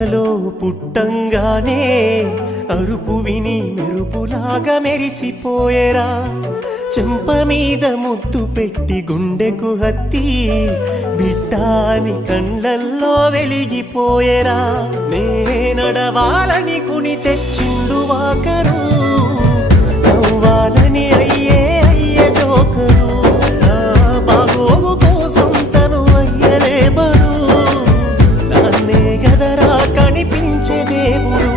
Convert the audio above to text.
లో పుట్టంగానే అరుపు విని మెరుపులాగా మెరిసిపోయేరా. చెంప మీద ముద్దు పెట్టి గుండెకు హత్తి బిడ్డాని కళ్ళల్లో వెలిగిపోయేరా. నే నడవాలని కుని తెచ్చిండు వాకరు, నవ్వాలని అయ్యే జోకరు. నా బాగోగు కోసం తను అయ్యలే బరు, నాన్నే గదరా కనిపించే దేవుడు.